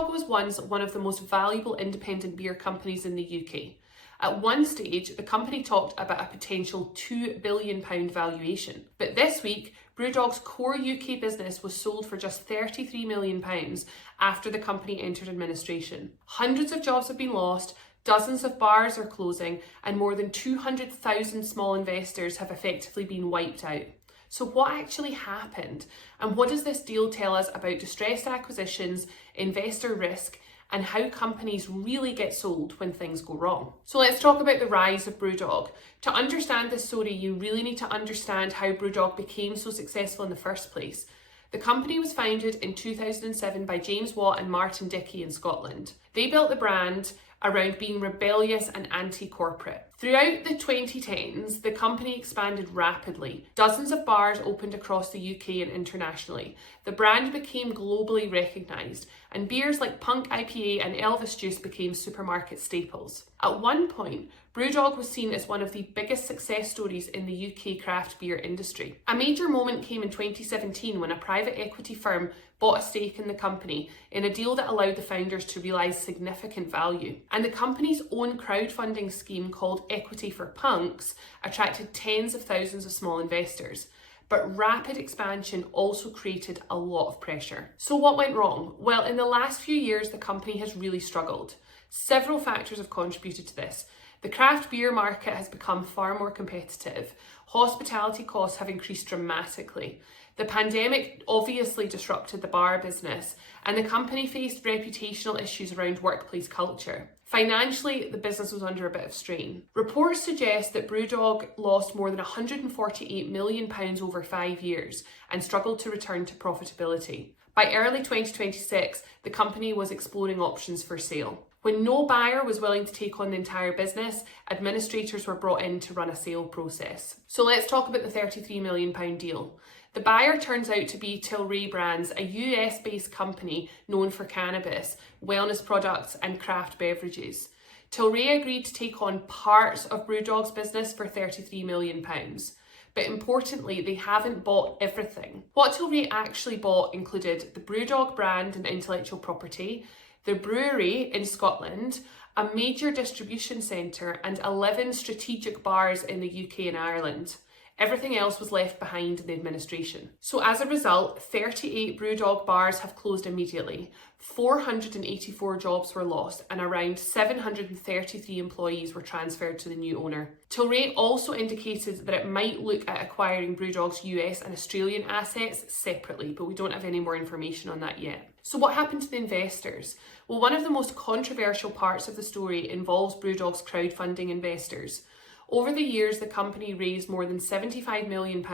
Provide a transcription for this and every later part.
BrewDog was once one of the most valuable independent beer companies in the UK. At one stage, the company talked about a potential £2 billion valuation. But this week, BrewDog's core UK business was sold for just £33 million after the company entered administration. Hundreds of jobs have been lost, dozens of bars are closing, and more than 200,000 small investors have effectively been wiped out. So what actually happened? And what does this deal tell us about distressed acquisitions, investor risk, and how companies really get sold when things go wrong? So let's talk about the rise of BrewDog. To understand this story, you really need to understand how BrewDog became so successful in the first place. The company was founded in 2007 by James Watt and Martin Dickey in Scotland. They built the brand around being rebellious and anti-corporate. Throughout the 2010s, the company expanded rapidly. Dozens of bars opened across the UK and internationally. The brand became globally recognised, and beers like Punk IPA and Elvis Juice became supermarket staples. At one point, BrewDog was seen as one of the biggest success stories in the UK craft beer industry. A major moment came in 2017 when a private equity firm bought a stake in the company in a deal that allowed the founders to realise significant value. And the company's own crowdfunding scheme called Equity for Punks attracted tens of thousands of small investors. But rapid expansion also created a lot of pressure. So what went wrong? Well, in the last few years, the company has really struggled. Several factors have contributed to this. The craft beer market has become far more competitive. Hospitality costs have increased dramatically. The pandemic obviously disrupted the bar business, and the company faced reputational issues around workplace culture. Financially, the business was under a bit of strain. Reports suggest that BrewDog lost more than £148 million over 5 years and struggled to return to profitability. By early 2026, the company was exploring options for sale. When no buyer was willing to take on the entire business, administrators were brought in to run a sale process. So let's talk about the £33 million deal. The buyer turns out to be Tilray Brands, a US-based company known for cannabis, wellness products and craft beverages. Tilray agreed to take on parts of BrewDog's business for £33 million. But importantly, they haven't bought everything. What Tilray actually bought included the BrewDog brand and intellectual property, the brewery in Scotland, a major distribution centre, and 11 strategic bars in the UK and Ireland. Everything else was left behind in the administration. So as a result, 38 BrewDog bars have closed immediately, 484 jobs were lost, and around 733 employees were transferred to the new owner. Tilray also indicated that it might look at acquiring BrewDog's US and Australian assets separately, but we don't have any more information on that yet. So what happened to the investors? Well, one of the most controversial parts of the story involves BrewDog's crowdfunding investors. Over the years, the company raised more than £75 million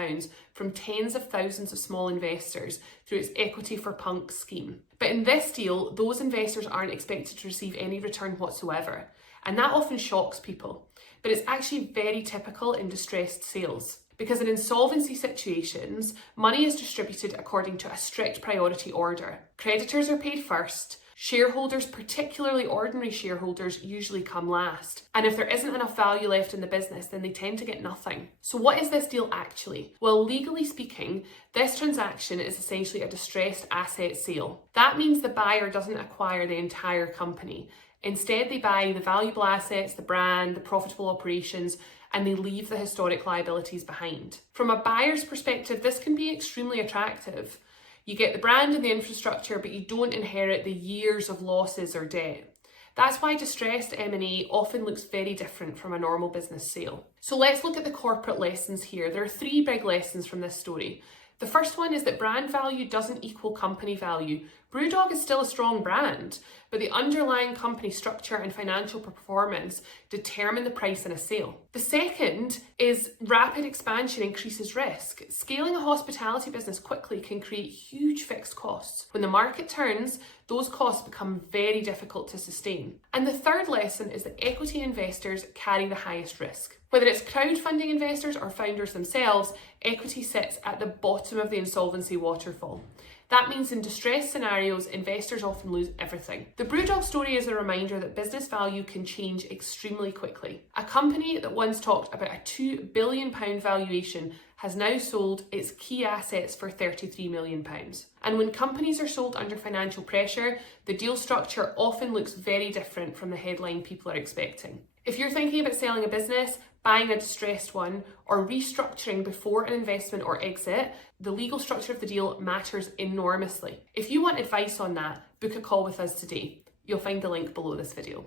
from tens of thousands of small investors through its Equity for Punk scheme. But in this deal, those investors aren't expected to receive any return whatsoever. And that often shocks people. But it's actually very typical in distressed sales. Because in insolvency situations, money is distributed according to a strict priority order. Creditors are paid first. Shareholders, particularly ordinary shareholders, usually come last. And if there isn't enough value left in the business, then they tend to get nothing. So what is this deal actually? Well, legally speaking, this transaction is essentially a distressed asset sale. That means the buyer doesn't acquire the entire company. Instead, they buy the valuable assets, the brand, the profitable operations, and they leave the historic liabilities behind. From a buyer's perspective, this can be extremely attractive. You get the brand and the infrastructure, but you don't inherit the years of losses or debt. That's why distressed M&A often looks very different from a normal business sale. So let's look at the corporate lessons here. There are 3 big lessons from this story. The first one is that brand value doesn't equal company value. BrewDog is still a strong brand, but the underlying company structure and financial performance determine the price in a sale. The second is rapid expansion increases risk. Scaling a hospitality business quickly can create huge fixed costs. When the market turns, those costs become very difficult to sustain. And the third lesson is that equity investors carry the highest risk. Whether it's crowdfunding investors or founders themselves, equity sits at the bottom of the insolvency waterfall. That means in distress scenarios, investors often lose everything. The BrewDog story is a reminder that business value can change extremely quickly. A company that once talked about a £2 billion valuation has now sold its key assets for £33 million. And when companies are sold under financial pressure, the deal structure often looks very different from the headline people are expecting. If you're thinking about selling a business, buying a distressed one, or restructuring before an investment or exit, the legal structure of the deal matters enormously. If you want advice on that, book a call with us today. You'll find the link below this video.